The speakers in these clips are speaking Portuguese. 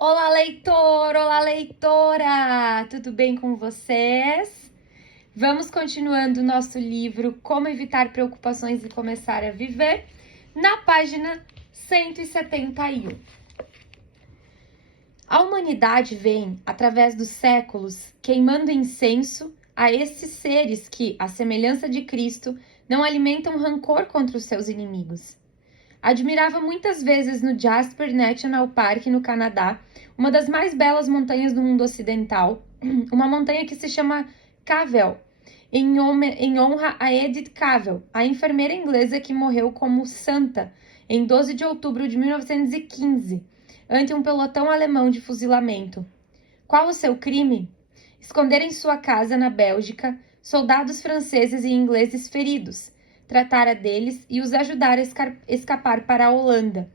Olá, leitor! Olá, leitora! Tudo bem com vocês? Vamos continuando o nosso livro Como Evitar Preocupações e Começar a Viver, na página 171. A humanidade vem, através dos séculos, queimando incenso a esses seres que, à semelhança de Cristo, não alimentam rancor contra os seus inimigos. Admirava muitas vezes no Jasper National Park, no Canadá, uma das mais belas montanhas do mundo ocidental, uma montanha que se chama Cavell, em honra a Edith Cavell, a enfermeira inglesa que morreu como santa em 12 de outubro de 1915, ante um pelotão alemão de fuzilamento. Qual o seu crime? Esconder em sua casa, na Bélgica, soldados franceses e ingleses feridos, tratara deles e os ajudar a escapar para a Holanda.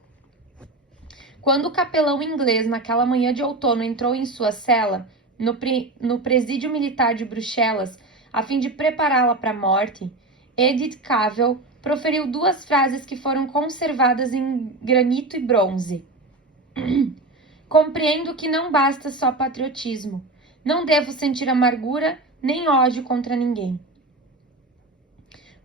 Quando o capelão inglês, naquela manhã de outono, entrou em sua cela, no presídio militar de Bruxelas, a fim de prepará-la para a morte, Edith Cavell proferiu duas frases que foram conservadas em granito e bronze. Compreendo que não basta só patriotismo. Não devo sentir amargura nem ódio contra ninguém.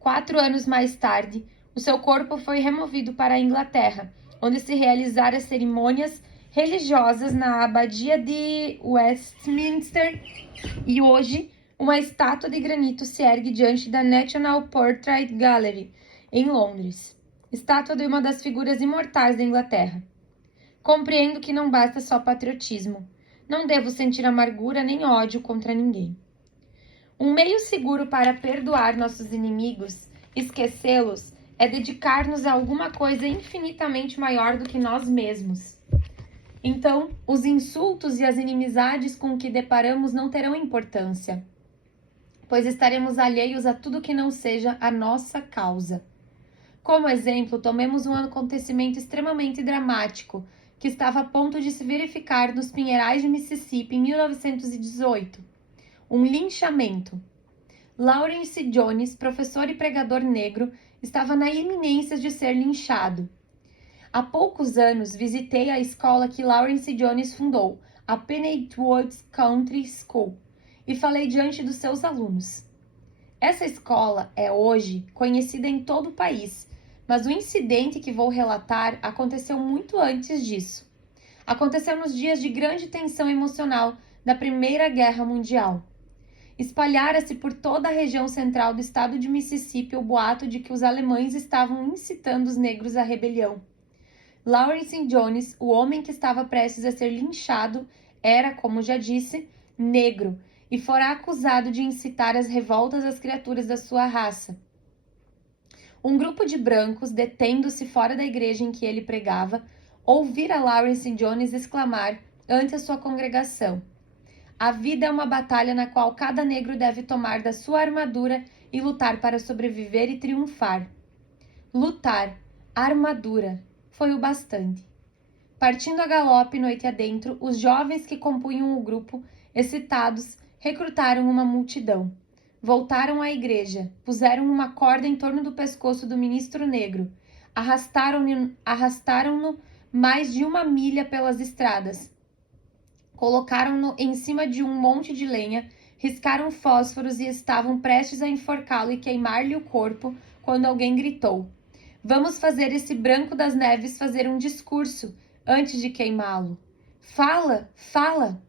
4 anos mais tarde, o seu corpo foi removido para a Inglaterra, onde se realizaram cerimônias religiosas na abadia de Westminster, e hoje uma estátua de granito se ergue diante da National Portrait Gallery, em Londres, estátua de uma das figuras imortais da Inglaterra. Compreendo que não basta só patriotismo. Não devo sentir amargura nem ódio contra ninguém. Um meio seguro para perdoar nossos inimigos, esquecê-los, é dedicar-nos a alguma coisa infinitamente maior do que nós mesmos. Então, os insultos e as inimizades com que deparamos não terão importância, pois estaremos alheios a tudo que não seja a nossa causa. Como exemplo, tomemos um acontecimento extremamente dramático que estava a ponto de se verificar nos Pinheirais de Mississippi em 1918. Um linchamento. Lawrence Jones, professor e pregador negro, estava na iminência de ser linchado. Há poucos anos, visitei a escola que Lawrence Jones fundou, a Pennywood Country School, e falei diante dos seus alunos. Essa escola é hoje conhecida em todo o país, mas o incidente que vou relatar aconteceu muito antes disso. Aconteceu nos dias de grande tensão emocional da Primeira Guerra Mundial. Espalhara-se por toda a região central do estado de Mississippi o boato de que os alemães estavam incitando os negros à rebelião. Lawrence Jones, o homem que estava prestes a ser linchado, era, como já disse, negro e fora acusado de incitar as revoltas às criaturas da sua raça. Um grupo de brancos, detendo-se fora da igreja em que ele pregava, ouvira Lawrence Jones exclamar ante a sua congregação: a vida é uma batalha na qual cada negro deve tomar da sua armadura e lutar para sobreviver e triunfar. Lutar, armadura, foi o bastante. Partindo a galope noite adentro, os jovens que compunham o grupo, excitados, recrutaram uma multidão. Voltaram à igreja, puseram uma corda em torno do pescoço do ministro negro, arrastaram-no mais de 1 milha pelas estradas. Colocaram-no em cima de um monte de lenha, riscaram fósforos e estavam prestes a enforcá-lo e queimar-lhe o corpo, quando alguém gritou: vamos fazer esse branco das neves fazer um discurso antes de queimá-lo. Fala, fala!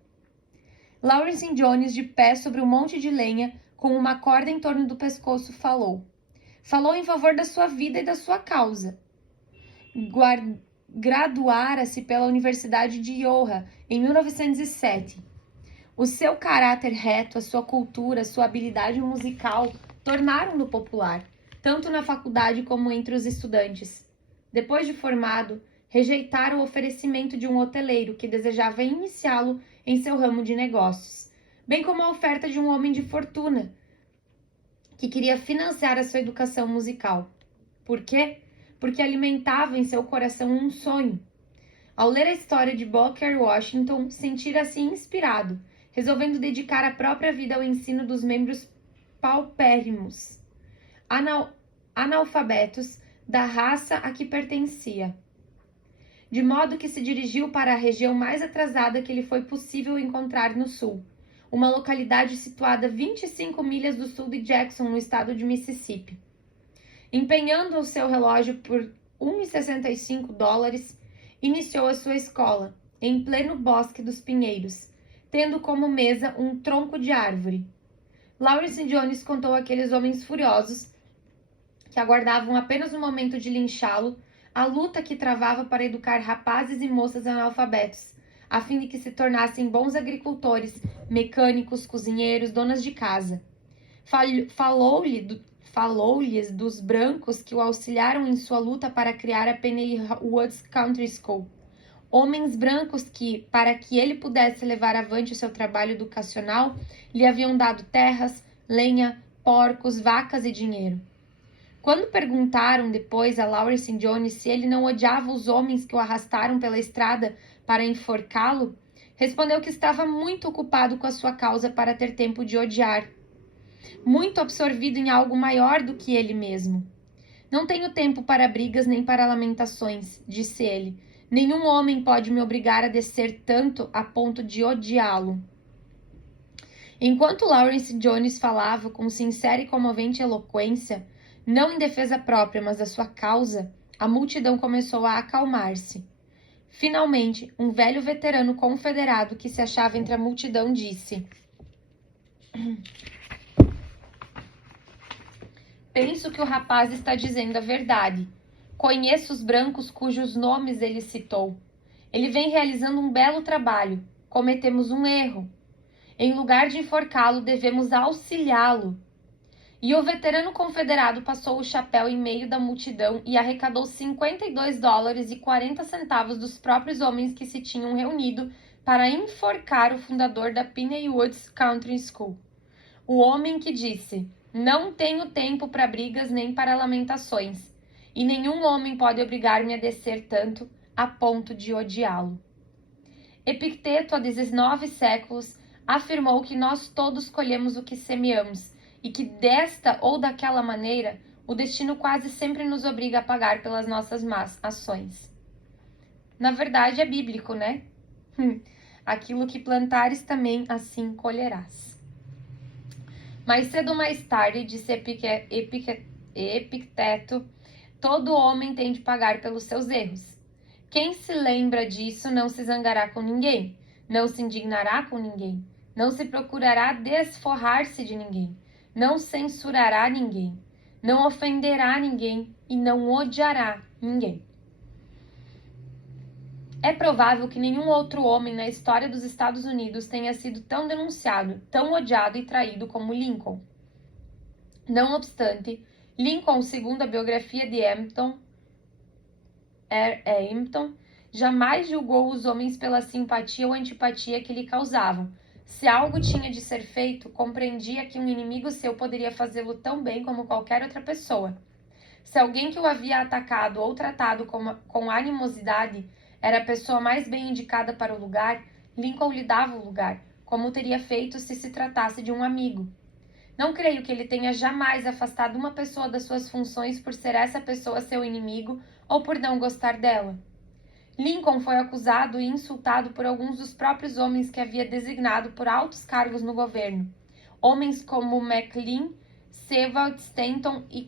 Lawrence Jones, de pé sobre um monte de lenha, com uma corda em torno do pescoço, falou. Falou em favor da sua vida e da sua causa. Graduara-se pela Universidade de Iowa em 1907. O seu caráter reto, a sua cultura, a sua habilidade musical tornaram-no popular, tanto na faculdade como entre os estudantes. Depois de formado, rejeitara o oferecimento de um hoteleiro que desejava iniciá-lo em seu ramo de negócios, bem como a oferta de um homem de fortuna que queria financiar a sua educação musical. Por quê? Porque alimentava em seu coração um sonho. Ao ler a história de Booker Washington, sentira-se inspirado, resolvendo dedicar a própria vida ao ensino dos membros paupérrimos, analfabetos da raça a que pertencia. de modo que se dirigiu para a região mais atrasada que lhe foi possível encontrar no sul, uma localidade situada 25 milhas do sul de Jackson, no estado de Mississippi. Empenhando o seu relógio por $1,65, iniciou a sua escola, em pleno bosque dos pinheiros, tendo como mesa um tronco de árvore. Lawrence Jones contou àqueles homens furiosos, que aguardavam apenas o momento de linchá-lo, a luta que travava para educar rapazes e moças analfabetos, a fim de que se tornassem bons agricultores, mecânicos, cozinheiros, donas de casa. Falou-lhes dos brancos que o auxiliaram em sua luta para criar a Penny Woods Country School. Homens brancos que, para que ele pudesse levar avante o seu trabalho educacional, lhe haviam dado terras, lenha, porcos, vacas e dinheiro. Quando perguntaram depois a Lawrence Jones se ele não odiava os homens que o arrastaram pela estrada para enforcá-lo, respondeu que estava muito ocupado com a sua causa para ter tempo de odiar, muito absorvido em algo maior do que ele mesmo. Não tenho tempo para brigas nem para lamentações, disse ele. Nenhum homem pode me obrigar a descer tanto a ponto de odiá-lo. Enquanto Lawrence Jones falava com sincera e comovente eloquência, não em defesa própria, mas da sua causa, a multidão começou a acalmar-se. Finalmente, um velho veterano confederado que se achava entre a multidão disse: penso que o rapaz está dizendo a verdade. Conheço os brancos cujos nomes ele citou. Ele vem realizando um belo trabalho. Cometemos um erro. Em lugar de enforcá-lo, devemos auxiliá-lo. E o veterano confederado passou o chapéu em meio da multidão e arrecadou $52,40 dos próprios homens que se tinham reunido para enforcar o fundador da Penny Woods Country School. O homem que disse: não tenho tempo para brigas nem para lamentações, e nenhum homem pode obrigar-me a descer tanto a ponto de odiá-lo. Epicteto, há 19 séculos, afirmou que nós todos colhemos o que semeamos, e que desta ou daquela maneira, o destino quase sempre nos obriga a pagar pelas nossas más ações. Na verdade, é bíblico, né? Aquilo que plantares também assim colherás. Mais cedo ou mais tarde, disse Epicteto, todo homem tem de pagar pelos seus erros. Quem se lembra disso não se zangará com ninguém, não se indignará com ninguém, não se procurará desforrar-se de ninguém, não censurará ninguém, não ofenderá ninguém e não odiará ninguém. É provável que nenhum outro homem na história dos Estados Unidos tenha sido tão denunciado, tão odiado e traído como Lincoln. Não obstante, Lincoln, segundo a biografia de Hampton, jamais julgou os homens pela simpatia ou antipatia que lhe causavam. Se algo tinha de ser feito, compreendia que um inimigo seu poderia fazê-lo tão bem como qualquer outra pessoa. Se alguém que o havia atacado ou tratado com animosidade era a pessoa mais bem indicada para o lugar, Lincoln lhe dava o lugar, como teria feito se tratasse de um amigo. Não creio que ele tenha jamais afastado uma pessoa das suas funções por ser essa pessoa seu inimigo ou por não gostar dela. Lincoln foi acusado e insultado por alguns dos próprios homens que havia designado por altos cargos no governo. Homens como McLean, Seward, Stanton e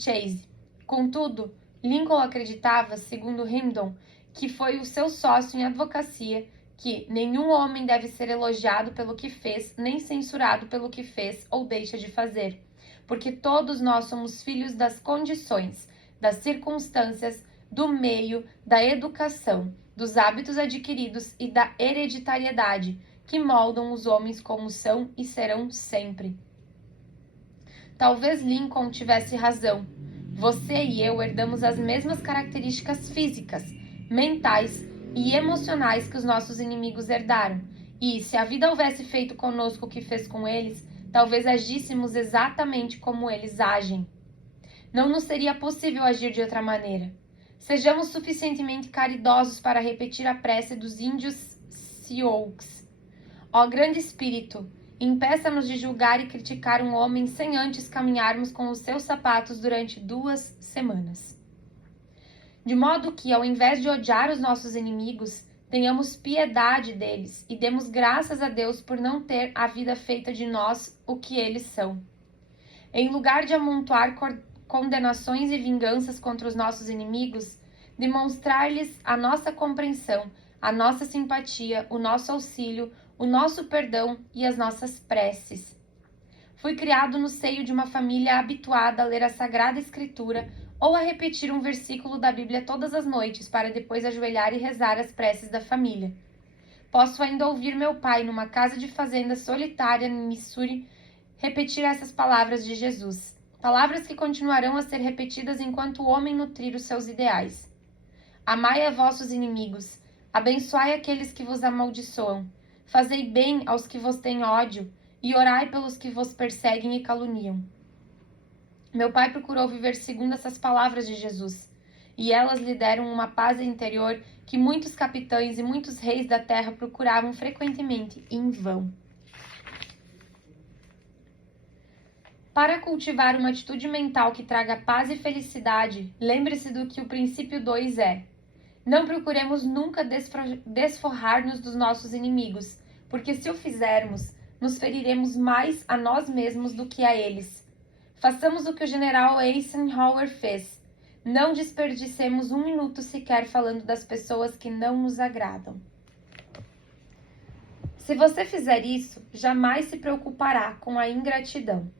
Chase. Contudo, Lincoln acreditava, segundo Hindon, que foi o seu sócio em advocacia, que nenhum homem deve ser elogiado pelo que fez, nem censurado pelo que fez ou deixa de fazer, porque todos nós somos filhos das condições, das circunstâncias, do meio, da educação, dos hábitos adquiridos e da hereditariedade, que moldam os homens como são e serão sempre. Talvez Lincoln tivesse razão. Você e eu herdamos as mesmas características físicas, mentais e emocionais que os nossos inimigos herdaram. E, se a vida houvesse feito conosco o que fez com eles, talvez agíssemos exatamente como eles agem. Não nos seria possível agir de outra maneira. Sejamos suficientemente caridosos para repetir a prece dos índios Sioux. Ó grande Espírito, impeça-nos de julgar e criticar um homem sem antes caminharmos com os seus sapatos durante 2 semanas. De modo que, ao invés de odiar os nossos inimigos, tenhamos piedade deles e demos graças a Deus por não ter a vida feita de nós o que eles são. Em lugar de amontoar condenações e vinganças contra os nossos inimigos, demonstrar-lhes a nossa compreensão, a nossa simpatia, o nosso auxílio, o nosso perdão e as nossas preces. Fui criado no seio de uma família habituada a ler a Sagrada Escritura ou a repetir um versículo da Bíblia todas as noites para depois ajoelhar e rezar as preces da família. Posso ainda ouvir meu pai, numa casa de fazenda solitária em Missouri, repetir essas palavras de Jesus. Palavras que continuarão a ser repetidas enquanto o homem nutrir os seus ideais. Amai a vossos inimigos, abençoai aqueles que vos amaldiçoam, fazei bem aos que vos têm ódio e orai pelos que vos perseguem e caluniam. Meu pai procurou viver segundo essas palavras de Jesus, e elas lhe deram uma paz interior que muitos capitães e muitos reis da terra procuravam frequentemente em vão. Para cultivar uma atitude mental que traga paz e felicidade, lembre-se do que o princípio 2 é. Não procuremos nunca desforrar-nos dos nossos inimigos, porque se o fizermos, nos feriremos mais a nós mesmos do que a eles. Façamos o que o general Eisenhower fez. Não desperdicemos um minuto sequer falando das pessoas que não nos agradam. Se você fizer isso, jamais se preocupará com a ingratidão.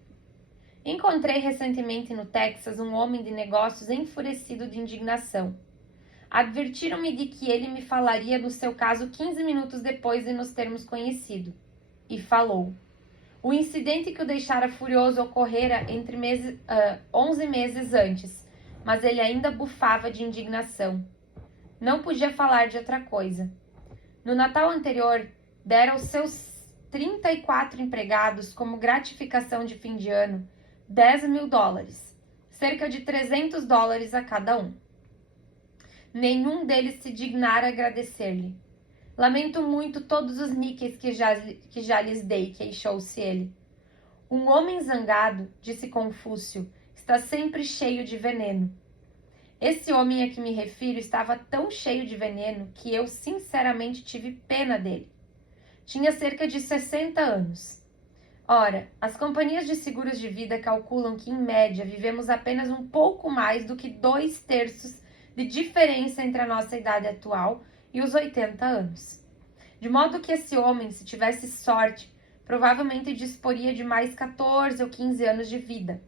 Encontrei recentemente no Texas um homem de negócios enfurecido de indignação. Advertiram-me de que ele me falaria do seu caso 15 minutos depois de nos termos conhecido. E falou. O incidente que o deixara furioso ocorrera 11 meses antes, mas ele ainda bufava de indignação. Não podia falar de outra coisa. No Natal anterior, dera aos seus 34 empregados como gratificação de fim de ano $10.000, cerca de $300 a cada um. Nenhum deles se dignara agradecer-lhe. Lamento muito todos os níqueis que já lhes dei, queixou-se ele. Um homem zangado, disse Confúcio, está sempre cheio de veneno. Esse homem a que me refiro estava tão cheio de veneno que eu sinceramente tive pena dele. Tinha cerca de 60 anos. Ora, as companhias de seguros de vida calculam que, em média, vivemos apenas um pouco mais do que 2/3 de diferença entre a nossa idade atual e os 80 anos. De modo que esse homem, se tivesse sorte, provavelmente disporia de mais 14 ou 15 anos de vida.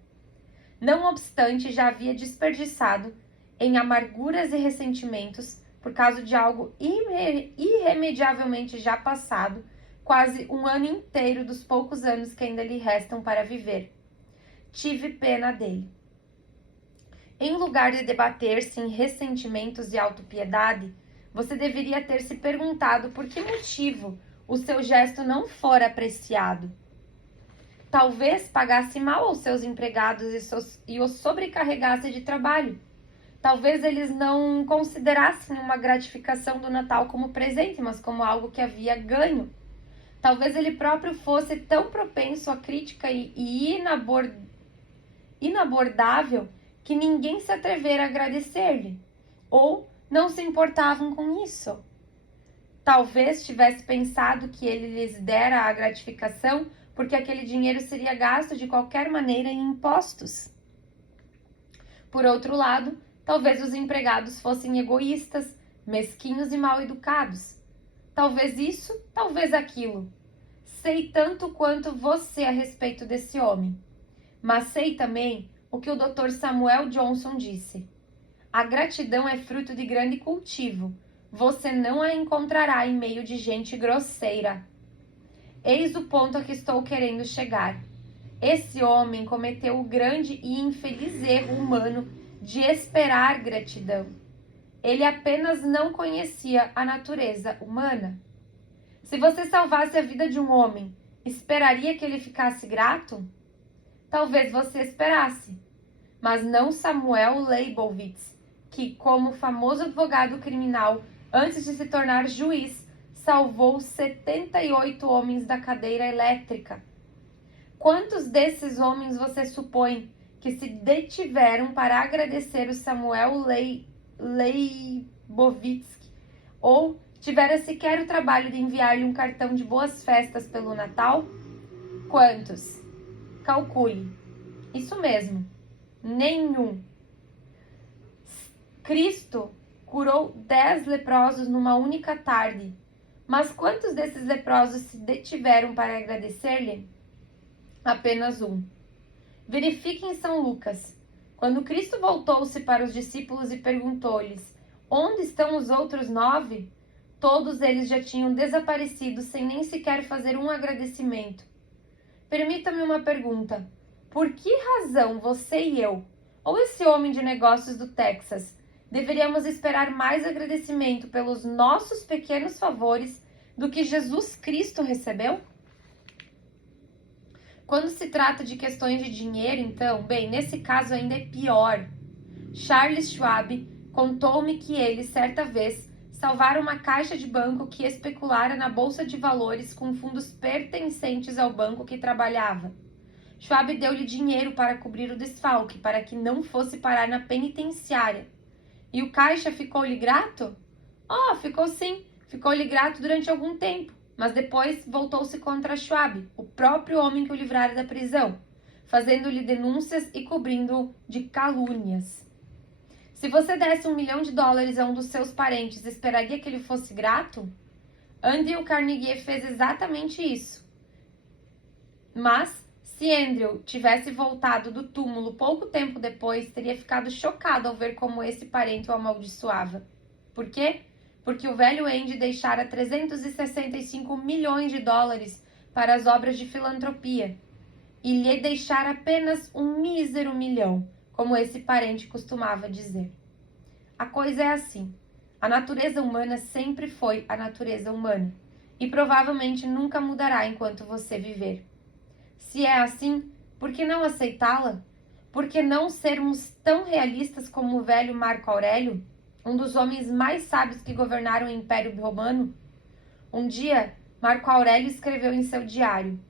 Não obstante, já havia desperdiçado em amarguras e ressentimentos, por causa de algo irremediavelmente já passado, quase um ano inteiro dos poucos anos que ainda lhe restam para viver. Tive pena dele. Em lugar de debater-se em ressentimentos e autopiedade, você deveria ter se perguntado por que motivo o seu gesto não fora apreciado. Talvez pagasse mal aos seus empregados e os sobrecarregasse de trabalho. Talvez eles não considerassem uma gratificação do Natal como presente, mas como algo que havia ganho. Talvez ele próprio fosse tão propenso à crítica e inabordável que ninguém se atrevera a agradecer-lhe, ou não se importavam com isso. Talvez tivesse pensado que ele lhes dera a gratificação porque aquele dinheiro seria gasto de qualquer maneira em impostos. Por outro lado, talvez os empregados fossem egoístas, mesquinhos e mal educados. Talvez isso, talvez aquilo. Sei tanto quanto você a respeito desse homem. Mas sei também o que o Dr. Samuel Johnson disse. A gratidão é fruto de grande cultivo. Você não a encontrará em meio de gente grosseira. Eis o ponto a que estou querendo chegar. Esse homem cometeu o grande e infeliz erro humano de esperar gratidão. Ele apenas não conhecia a natureza humana. Se você salvasse a vida de um homem, esperaria que ele ficasse grato? Talvez você esperasse, mas não Samuel Leibowitz, que, como famoso advogado criminal, antes de se tornar juiz, salvou 78 homens da cadeira elétrica. Quantos desses homens você supõe que se detiveram para agradecer o Samuel Leibovitsky, ou tivera sequer o trabalho de enviar-lhe um cartão de boas festas pelo Natal? Quantos? Calcule. Isso mesmo, nenhum. Cristo curou 10 leprosos numa única tarde, mas quantos desses leprosos se detiveram para agradecer-lhe? Apenas um. Verifique em São Lucas. Quando Cristo voltou-se para os discípulos e perguntou-lhes: onde estão os outros 9? Todos eles já tinham desaparecido sem nem sequer fazer um agradecimento. Permita-me uma pergunta. Por que razão você e eu, ou esse homem de negócios do Texas, deveríamos esperar mais agradecimento pelos nossos pequenos favores do que Jesus Cristo recebeu? Quando se trata de questões de dinheiro, então, bem, nesse caso ainda é pior. Charles Schwab contou-me que ele, certa vez, salvara uma caixa de banco que especulara na bolsa de valores com fundos pertencentes ao banco que trabalhava. Schwab deu-lhe dinheiro para cobrir o desfalque, para que não fosse parar na penitenciária. E o caixa ficou-lhe grato? Oh, ficou sim. Ficou-lhe grato durante algum tempo, mas depois voltou-se contra Schwab, o próprio homem que o livrara da prisão, fazendo-lhe denúncias e cobrindo-o de calúnias. Se você desse $1 milhão a um dos seus parentes, esperaria que ele fosse grato? Andrew Carnegie fez exatamente isso. Mas, se Andrew tivesse voltado do túmulo pouco tempo depois, teria ficado chocado ao ver como esse parente o amaldiçoava. Por quê? Porque o velho Andy deixara $365 milhões para as obras de filantropia e lhe deixara apenas um mísero $1 milhão, como esse parente costumava dizer. A coisa é assim. A natureza humana sempre foi a natureza humana e provavelmente nunca mudará enquanto você viver. Se é assim, por que não aceitá-la? Por que não sermos tão realistas como o velho Marco Aurélio, um dos homens mais sábios que governaram o Império Romano? Um dia, Marco Aurélio escreveu em seu diário: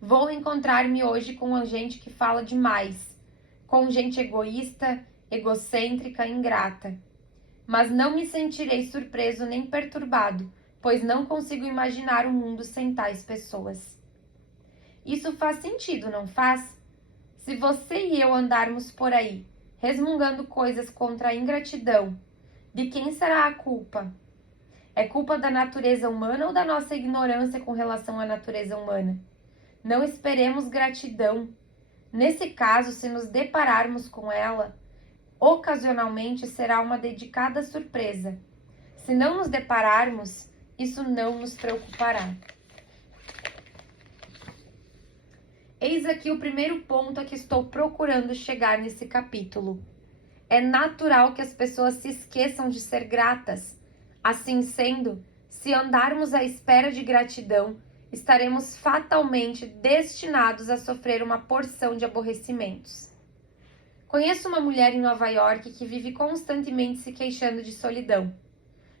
vou encontrar-me hoje com gente que fala demais, com gente egoísta, egocêntrica, ingrata. Mas não me sentirei surpreso nem perturbado, pois não consigo imaginar um mundo sem tais pessoas. Isso faz sentido, não faz? Se você e eu andarmos por aí, resmungando coisas contra a ingratidão, de quem será a culpa? É culpa da natureza humana ou da nossa ignorância com relação à natureza humana? Não esperemos gratidão. Nesse caso, se nos depararmos com ela, ocasionalmente será uma dedicada surpresa. Se não nos depararmos, isso não nos preocupará. Eis aqui o primeiro ponto a que estou procurando chegar nesse capítulo. É natural que as pessoas se esqueçam de ser gratas. Assim sendo, se andarmos à espera de gratidão, estaremos fatalmente destinados a sofrer uma porção de aborrecimentos. Conheço uma mulher em Nova York que vive constantemente se queixando de solidão.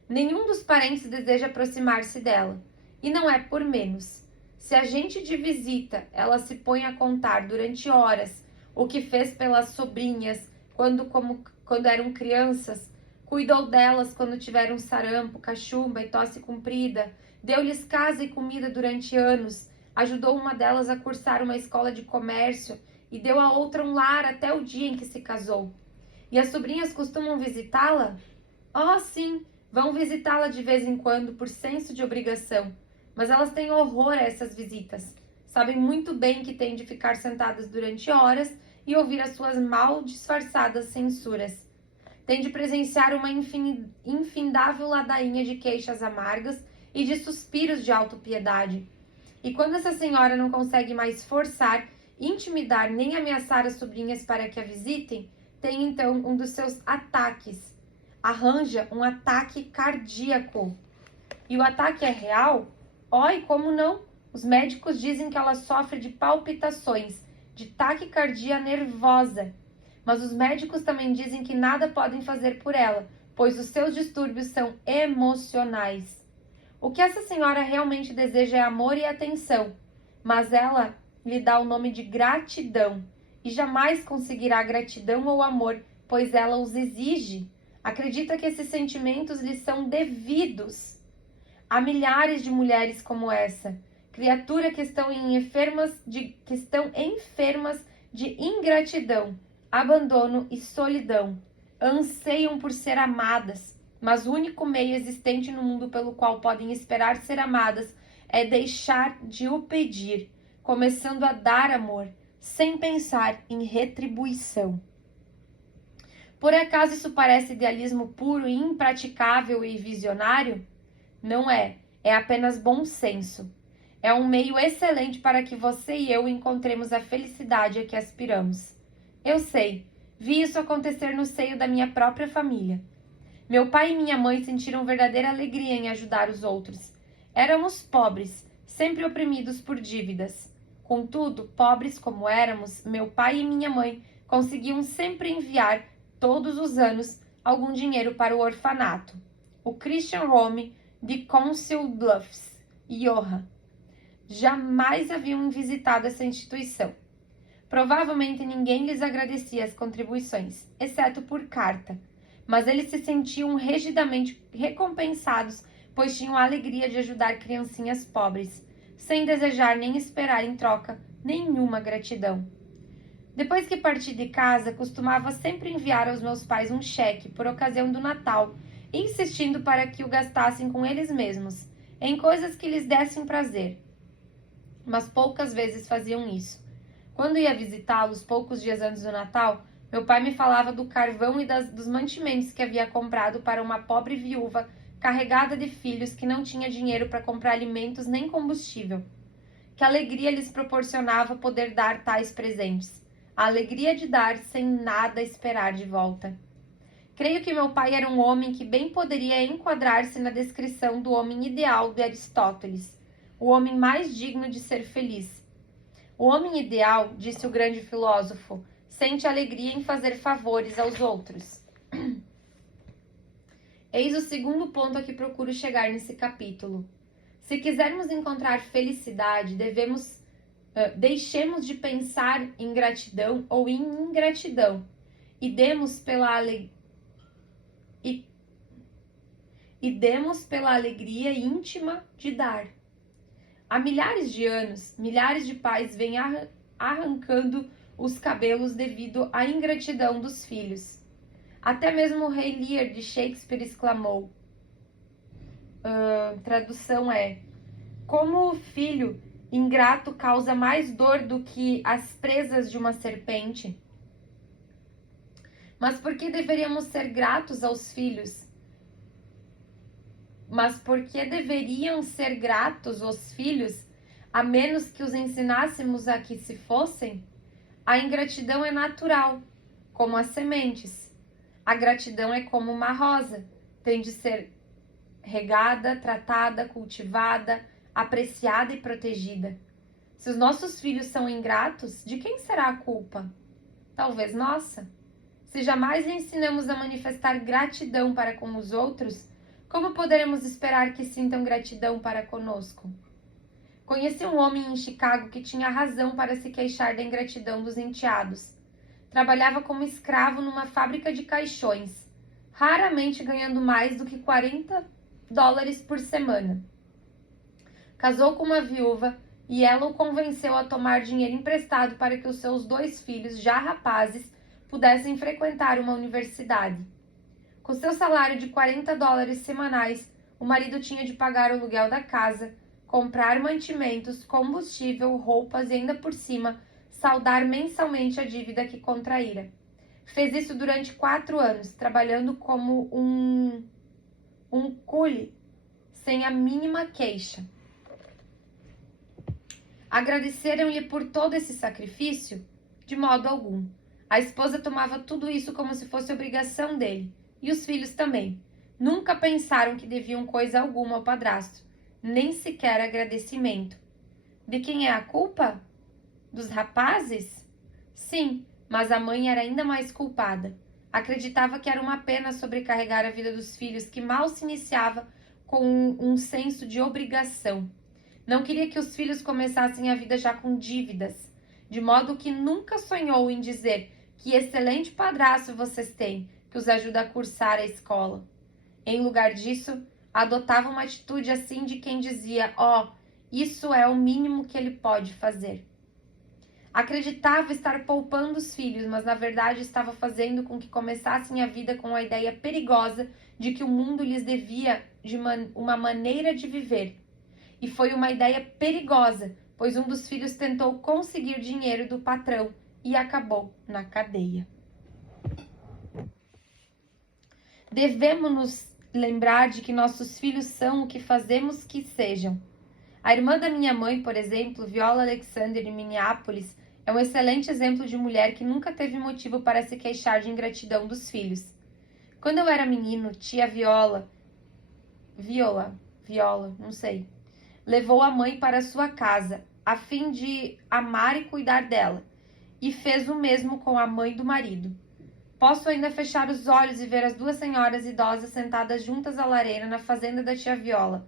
Nenhum dos parentes deseja aproximar-se dela, e não é por menos. Se a gente de visita, ela se põe a contar durante horas o que fez pelas sobrinhas quando eram crianças, cuidou delas quando tiveram sarampo, cachumba e tosse comprida, deu-lhes casa e comida durante anos, ajudou uma delas a cursar uma escola de comércio e deu a outra um lar até o dia em que se casou. E as sobrinhas costumam visitá-la? Oh, sim, vão visitá-la de vez em quando por senso de obrigação. Mas elas têm horror a essas visitas. Sabem muito bem que têm de ficar sentadas durante horas e ouvir as suas mal disfarçadas censuras. Têm de presenciar uma infindável ladainha de queixas amargas e de suspiros de autopiedade. E quando essa senhora não consegue mais forçar, intimidar nem ameaçar as sobrinhas para que a visitem, tem então um dos seus ataques. Arranja um ataque cardíaco. E o ataque é real? E como não? Os médicos dizem que ela sofre de palpitações, de taquicardia nervosa. Mas os médicos também dizem que nada podem fazer por ela, pois os seus distúrbios são emocionais. O que essa senhora realmente deseja é amor e atenção, mas ela lhe dá o nome de gratidão, e jamais conseguirá gratidão ou amor, pois ela os exige. Acredita que esses sentimentos lhes são devidos. Há milhares de mulheres como essa, criatura que estão enfermas de ingratidão, abandono e solidão. Anseiam por ser amadas, mas o único meio existente no mundo pelo qual podem esperar ser amadas é deixar de o pedir, começando a dar amor, sem pensar em retribuição. Por acaso isso parece idealismo puro, impraticável e visionário? Não é, é apenas bom senso. É um meio excelente para que você e eu encontremos a felicidade a que aspiramos. Eu sei, vi isso acontecer no seio da minha própria família. Meu pai e minha mãe sentiram verdadeira alegria em ajudar os outros. Éramos pobres, sempre oprimidos por dívidas. Contudo, pobres como éramos, meu pai e minha mãe conseguiam sempre enviar, todos os anos, algum dinheiro para o orfanato, o Christian Home de Council Bluffs, Iowa. Jamais haviam visitado essa instituição. Provavelmente ninguém lhes agradecia as contribuições, exceto por carta, mas eles se sentiam rigidamente recompensados, pois tinham a alegria de ajudar criancinhas pobres, sem desejar nem esperar em troca nenhuma gratidão. Depois que parti de casa, costumava sempre enviar aos meus pais um cheque por ocasião do Natal, insistindo para que o gastassem com eles mesmos, em coisas que lhes dessem prazer. Mas poucas vezes faziam isso. Quando ia visitá-los, poucos dias antes do Natal, meu pai me falava do carvão e dos mantimentos que havia comprado para uma pobre viúva carregada de filhos que não tinha dinheiro para comprar alimentos nem combustível. Que alegria lhes proporcionava poder dar tais presentes. A alegria de dar sem nada esperar de volta. Creio que meu pai era um homem que bem poderia enquadrar-se na descrição do homem ideal de Aristóteles, o homem mais digno de ser feliz. O homem ideal, disse o grande filósofo, sente alegria em fazer favores aos outros. Eis o segundo ponto a que procuro chegar nesse capítulo. Se quisermos encontrar felicidade, deixemos de pensar em gratidão ou em ingratidão e demos pela alegria íntima de dar. Há milhares de anos, milhares de pais vêm arrancando os cabelos devido à ingratidão dos filhos. Até mesmo o rei Lear de Shakespeare exclamou, tradução é, como o filho ingrato causa mais dor do que as presas de uma serpente. Mas por que deveríamos ser gratos aos filhos? Mas por que deveriam ser gratos os filhos, a menos que os ensinássemos a que se fossem? A ingratidão é natural, como as sementes. A gratidão é como uma rosa, tem de ser regada, tratada, cultivada, apreciada e protegida. Se os nossos filhos são ingratos, de quem será a culpa? Talvez nossa. Se jamais lhe ensinamos a manifestar gratidão para com os outros, como poderemos esperar que sintam gratidão para conosco? Conheci um homem em Chicago que tinha razão para se queixar da ingratidão dos enteados. Trabalhava como escravo numa fábrica de caixões, raramente ganhando mais do que $40 por semana. Casou com uma viúva e ela o convenceu a tomar dinheiro emprestado para que os seus 2 filhos, já rapazes, pudessem frequentar uma universidade. Com seu salário de $40 semanais, o marido tinha de pagar o aluguel da casa, comprar mantimentos, combustível, roupas e ainda por cima, saldar mensalmente a dívida que contraíra. Fez isso durante 4 anos, trabalhando como um cule, sem a mínima queixa. Agradeceram-lhe por todo esse sacrifício? De modo algum. A esposa tomava tudo isso como se fosse obrigação dele, e os filhos também. Nunca pensaram que deviam coisa alguma ao padrasto, nem sequer agradecimento. De quem é a culpa? Dos rapazes? Sim, mas a mãe era ainda mais culpada. Acreditava que era uma pena sobrecarregar a vida dos filhos, que mal se iniciava com um senso de obrigação. Não queria que os filhos começassem a vida já com dívidas, de modo que nunca sonhou em dizer: que excelente padrasto vocês têm, que os ajuda a cursar a escola. Em lugar disso, adotava uma atitude assim de quem dizia: isso é o mínimo que ele pode fazer. Acreditava estar poupando os filhos, mas na verdade estava fazendo com que começassem a vida com a ideia perigosa de que o mundo lhes devia uma maneira de viver. E foi uma ideia perigosa, pois um dos filhos tentou conseguir dinheiro do patrão e acabou na cadeia. Devemos nos lembrar de que nossos filhos são o que fazemos que sejam. A irmã da minha mãe, por exemplo, Viola Alexander, de Minneapolis, é um excelente exemplo de mulher que nunca teve motivo para se queixar de ingratidão dos filhos. Quando eu era menino, tia Viola, não sei, levou a mãe para sua casa, a fim de amar e cuidar dela, e fez o mesmo com a mãe do marido. Posso ainda fechar os olhos e ver as duas senhoras idosas sentadas juntas à lareira na fazenda da tia Viola.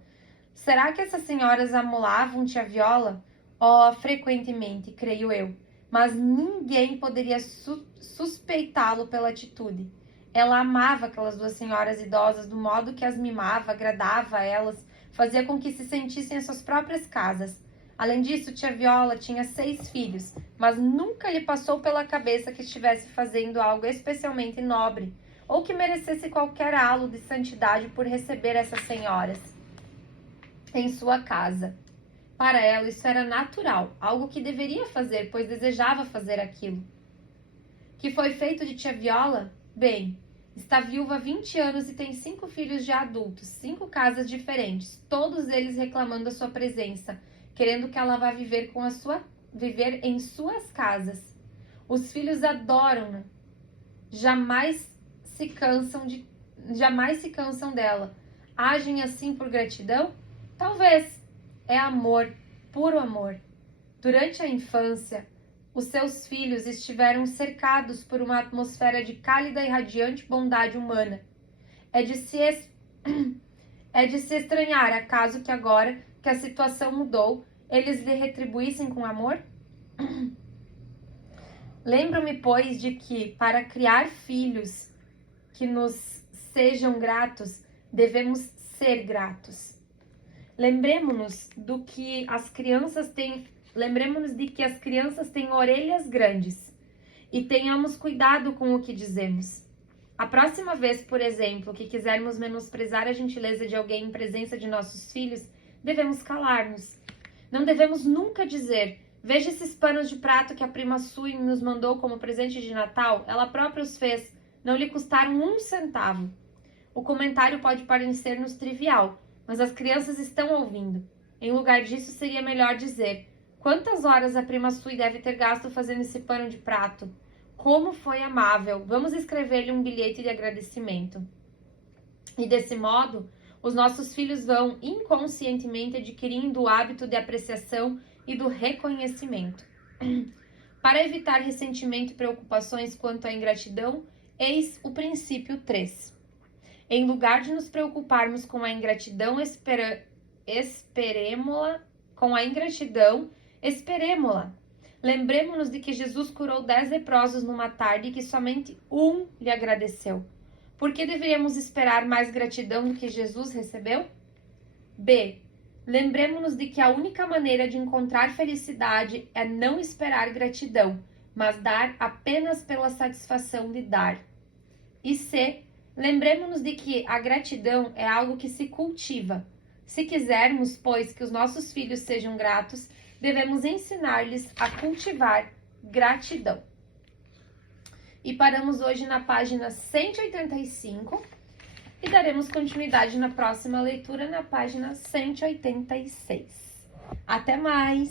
Será que essas senhoras amolavam tia Viola? Frequentemente, creio eu. Mas ninguém poderia suspeitá-lo pela atitude. Ela amava aquelas duas senhoras idosas do modo que as mimava, agradava a elas, fazia com que se sentissem em suas próprias casas. Além disso, tia Viola tinha 6 filhos, mas nunca lhe passou pela cabeça que estivesse fazendo algo especialmente nobre, ou que merecesse qualquer halo de santidade por receber essas senhoras em sua casa. Para ela, isso era natural, algo que deveria fazer, pois desejava fazer aquilo. Que foi feito de tia Viola? Bem, está viúva há 20 anos e tem 5 filhos já adultos, 5 casas diferentes, todos eles reclamando a sua presença, querendo que ela vá viver em suas casas. Os filhos adoram-na, jamais se cansam dela. Agem assim por gratidão? Talvez. É amor, puro amor. Durante a infância, os seus filhos estiveram cercados por uma atmosfera de cálida e radiante bondade humana. É de se estranhar, acaso, que agora que a situação mudou, eles lhe retribuíssem com amor? Lembro-me, pois, de que, para criar filhos que nos sejam gratos, devemos ser gratos. Lembremos-nos de que as crianças têm orelhas grandes e tenhamos cuidado com o que dizemos. A próxima vez, por exemplo, que quisermos menosprezar a gentileza de alguém em presença de nossos filhos, devemos calar-nos. Não devemos nunca dizer: veja esses panos de prato que a prima Sue nos mandou como presente de Natal, ela própria os fez, não lhe custaram 1 centavo. O comentário pode parecer-nos trivial, mas as crianças estão ouvindo. Em lugar disso, seria melhor dizer: quantas horas a prima Sue deve ter gasto fazendo esse pano de prato? Como foi amável! Vamos escrever-lhe um bilhete de agradecimento. E desse modo, os nossos filhos vão inconscientemente adquirindo o hábito de apreciação e do reconhecimento. Para evitar ressentimento e preocupações quanto à ingratidão, eis o princípio 3. Em lugar de nos preocuparmos com a ingratidão, esperemo-la. Lembremos-nos de que Jesus curou 10 leprosos numa tarde e que somente um lhe agradeceu. Por que deveríamos esperar mais gratidão do que Jesus recebeu? B. Lembremos-nos de que a única maneira de encontrar felicidade é não esperar gratidão, mas dar apenas pela satisfação de dar. E C. Lembremos-nos de que a gratidão é algo que se cultiva. Se quisermos, pois, que os nossos filhos sejam gratos, devemos ensinar-lhes a cultivar gratidão. E paramos hoje na página 185 e daremos continuidade na próxima leitura na página 186. Até mais!